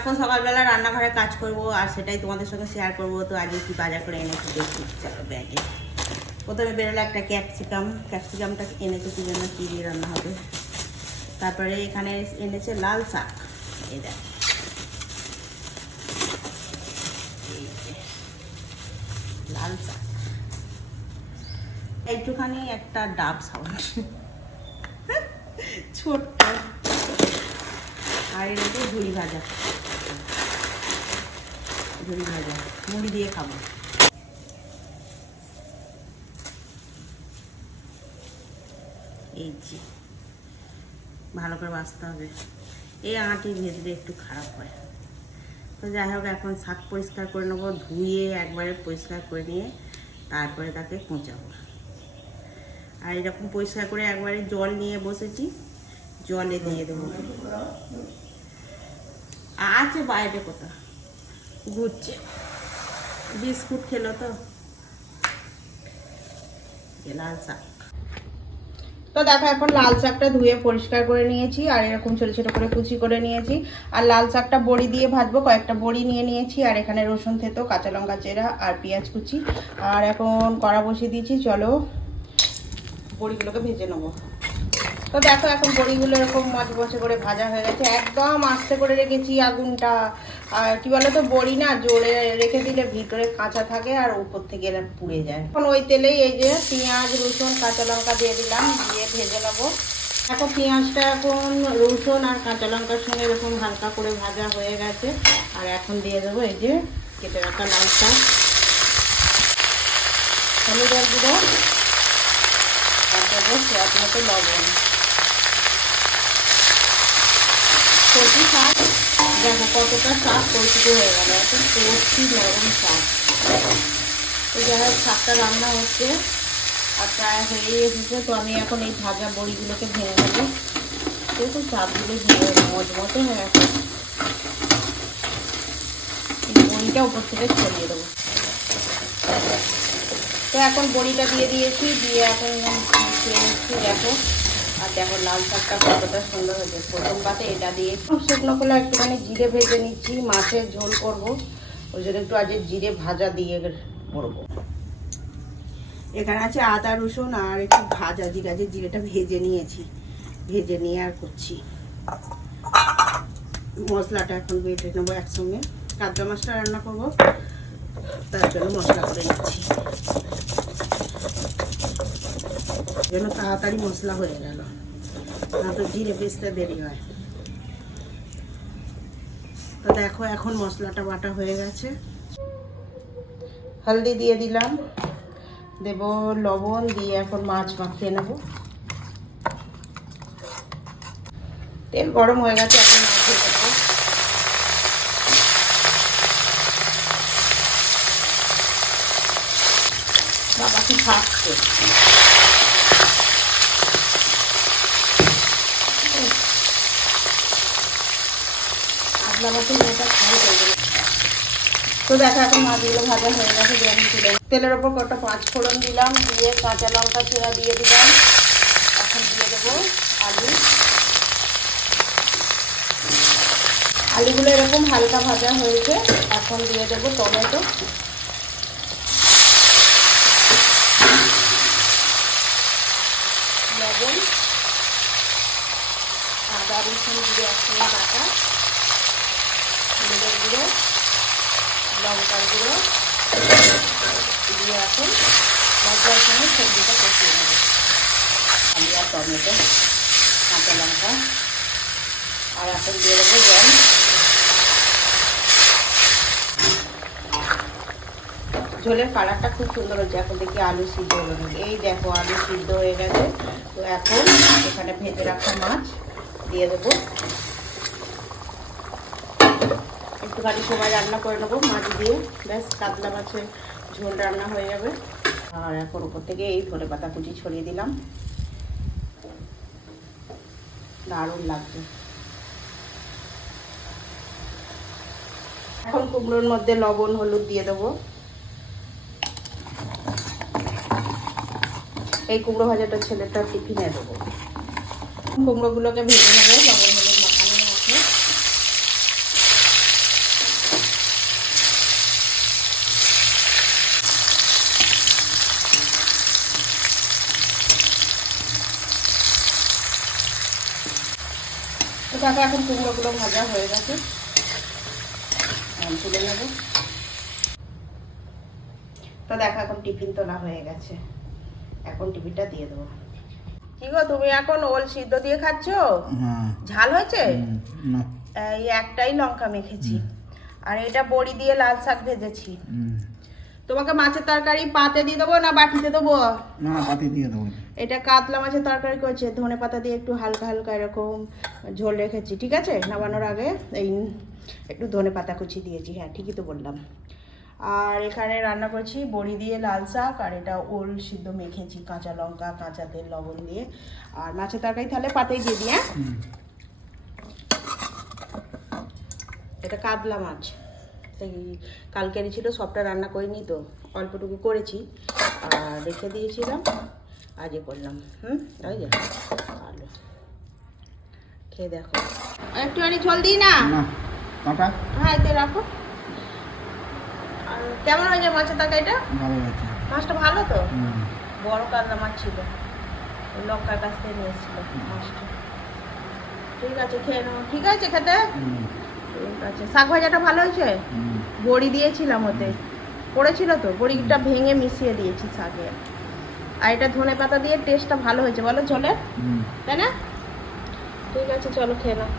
এখন সকালবেলা রান্নাঘরে কাজ করব আর সেটাই তোমাদের সঙ্গে শেয়ার করব। তো আজকে কি বাজার করে এনেছি দেখি চলো ব্যাগে। প্রথমে বেরোলো একটা ক্যাপসিকাম ক্যাপসিকামটা এনেছে কি জন্য কী দিয়ে রান্না হবে। তারপরে এখানে এনেছে লাল শাক। এই দেখ। লাল শাক। একটুখানি একটা ডাব সাবান ছোট্ট। আর এনেছে ঝুড়ি ভাজা। ভাজা মুড়ি দিয়ে খাব। এই যে, ভালো করে বাঁচতে হবে। এই আঁটি ভেজলে একটু খারাপ হয়। তো যাই হোক, এখন শাক পরিষ্কার করে নেব, ধুয়ে একবারে পরিষ্কার করে নিয়ে তারপরে তাকে কোঁচাবো। আর এরকম পরিষ্কার করে একবারে জল নিয়ে বসেছি, জলে দিয়ে দেবো। আছে বাইরে কোথাও। ঘুরছে। বিস্কুট খেলো তো। লাল শাক। তো দেখো এখন লাল শাকটা ধুয়ে পরিষ্কার করে নিয়েছি আর এরকম ছোটো ছোটো করে কুচি করে নিয়েছি। আর লাল শাকটা বড়ি দিয়ে ভাজবো কয়েকটা বড়ি নিয়ে নিয়েছি আর এখানে রসুন থেতো কাঁচা লঙ্কা চেরা আর পেঁয়াজ কুচি। আর এখন কড়া বসিয়ে দিয়েছি চলো বড়িগুলোকে ভেজে নেব। তো দেখো এখন বড়িগুলো এরকম মচমচে করে ভাজা হয়ে গেছে। একদম আস্তে করে রেখেছি আগুনটা। আর কি বলো তো বড়ি না জোরে রেখে দিলে ভিতরে কাঁচা থাকে আর উপর থেকে এরা পুড়ে যায়। এখন ওই তেলেই এই যে পেঁয়াজ, রসুন, কাঁচা লঙ্কা দিয়ে দিলাম, দিয়ে ভেজে নেব। এখন পেঁয়াজটা এখন রসুন আর কাঁচা লঙ্কার সঙ্গে এরকম হালকা করে ভাজা হয়ে গেছে। আর এখন দিয়ে দেবো এই যে কেটে রাখা লাল শাক হলুদের গুঁড়ো। আর দেবো স্বাদ মতো লবণ। কচি শাক, দেখো কতটা শাক কচি হয়ে গেল। এত কচি নরম শাক। তো যারা শাকটা রান্না হচ্ছে, আর প্রায় হয়ে এসেছে, তো আমি এখন এই ভাজা বড়িগুলোকে ভেঙে নেব। যেহেতু চাপগুলো ভেঙে মজমতে হয়ে গেছে বড়িটা উপর থেকে ছড়িয়ে দেবো। তো এখন বড়িটা দিয়ে দিয়েছি, দিয়ে এখন দেখো। দেখো লাল শাকটা কতটা সুন্দর হয়েছে। প্রথম পাতে এটা দিয়ে শুকনো খোলা একটুখানি জিরে ভেজে নিচ্ছি মাছের ঝোল করব। ওই জন্য একটু আজকে জিরে ভাজা দিয়ে করব। এখানে আছে আদা, রসুন আর একটু ভাজা জিরে আছে জিরেটা ভেজে নিয়েছি। ভেজে নিয়ে আর করছি। মশলাটা এখন বেটে নেব একসঙ্গে। কাতলা মাছটা রান্না করব, তার জন্য মশলা করে নিচ্ছি। যেন তাড়াতাড়ি মশলা হয়ে গেল। না তো জিরে পেস্তে দেরি হয়। তো দেখো এখন মশলাটা বাটা হয়ে গেছে। হলদি দিয়ে দিলাম। দেব লবণ দিয়ে এখন মাছ মাখিয়ে নেব। তেল গরম হয়ে গেছে, এখন মাছ দিয়ে দেবো বাবা কি খাচ্ছে খাই করবে তো দেখো, এখন মাছগুলো ভাজা হয়ে গেছে, দিয়ে তুলে তেলের ওপর কটা পাঁচ ফোড়ন দিলাম, দিয়ে কাঁচা লঙ্কা ছেঁড়া দিয়ে দিলাম। এখন দিয়ে দেবো আলু। আলুগুলো এরকম হালকা ভাজা হয়েছে, এখন দিয়ে দেবো টমেটো। লবণ। আদা রসুন দিয়ে একসঙ্গে বাটা। গুঁড়ো, লঙ্কার গুঁড়ো, দিয়ে এখন মশলার সঙ্গে সবজিটা কষিয়ে নেব। আলু আর টমেটো, কাঁচা লঙ্কা, আর এখন দিয়ে দেবো জল। ঝোলের কালারটা খুব সুন্দর হচ্ছে এখন দেখি আলু সিদ্ধ হলো নাকি। এই দেখো, আলু সিদ্ধ হয়ে গেছে। তো এখন এখানে ভেজে রাখা মাছ দিয়ে দেবো। একটুখানি সময় রান্না করে নেব, মাছ দিয়ে। ব্যাস, কাতলা মাছের ঝোল রান্না হয়ে যাবে। আর এখন উপর থেকে এই ধনে পাতা কুচি ছড়িয়ে দিলাম। দারুণ লাগছে। এখন কুমড়োর মধ্যে লবণ, হলুদ দিয়ে দেবো। এই কুমড়ো ভাজাটা ছেলেটা টিফিনে দেবো। কুমড়োগুলোকে ভেজে নেব, লবণ হলুদ মাখানো আছে থাকা এখন কুমড়োগুলো ভাজা হয়ে গেছে। তুলে নেব। তো দেখো এখন টিফিন তোলা হয়ে গেছে। এখন টিফিনটা দিয়ে দেবো। কি গো তুমি এখন ওল সিদ্ধ দিয়ে খাচ্ছো? হ্যাঁ। ঝাল হয়েছে? এই একটাই লঙ্কা মেখেছি। আর এটা বড়ি দিয়ে লাল শাক ভেজেছি। তোমাকে মাছের তরকারি পাতে দিয়ে দেবো না বাটিতে দেবো? না পাতি দিয়ে দেবো এটা কাতলা মাছের তরকারি করেছে ধনে পাতা দিয়ে একটু হালকা হালকা এরকম ঝোল রেখেছি ঠিক আছে? নামানোর আগে এই একটু ধনে পাতা কুচি দিয়েছি হ্যাঁ ঠিকই তো বললাম। আর এখানে রান্না করছি বড়ি দিয়ে লাল শাক আর এটা ওল সিদ্ধ মেখেছি কাঁচা লঙ্কা কাঁচা তেল লবণ দিয়ে। আর মাছের তরকারি তাহলে পাতেই দিয়ে দিই হ্যাঁ? এটা কাতলা মাছ। সেই কালকের ছিল সবটা রান্না করিনি তো অল্পটুকু করেছি। আর রেখে দিয়েছিলাম আজকে করলাম। হুম? ওই যে ভালো। খেয়ে দেখো। একটুখানি জল দিই না? হ্যাঁ এতে রাখো। আর কেমন হয়েছে মাছের তরকারিটা? মাছটা ভালো তো? বড় কাতলা মাছ ছিল। লঙ্কার কাছ থেকে নিয়ে এসেছিল মাছটা। ঠিক আছে খেয়ে নাও। ঠিক আছে খেতে? আছে। শাক ভাজাটা ভালো হয়েছে? বড়ি দিয়েছিলাম ওতে। পড়েছিল তো? বড়িটা ভেঙে মিশিয়ে দিয়েছি শাকে। আর এটা ধনে পাতা দিয়ে টেস্টটা ভালো হয়েছে। বলো চলে তাই না? ঠিক আছে চলো খেয়ে নাও।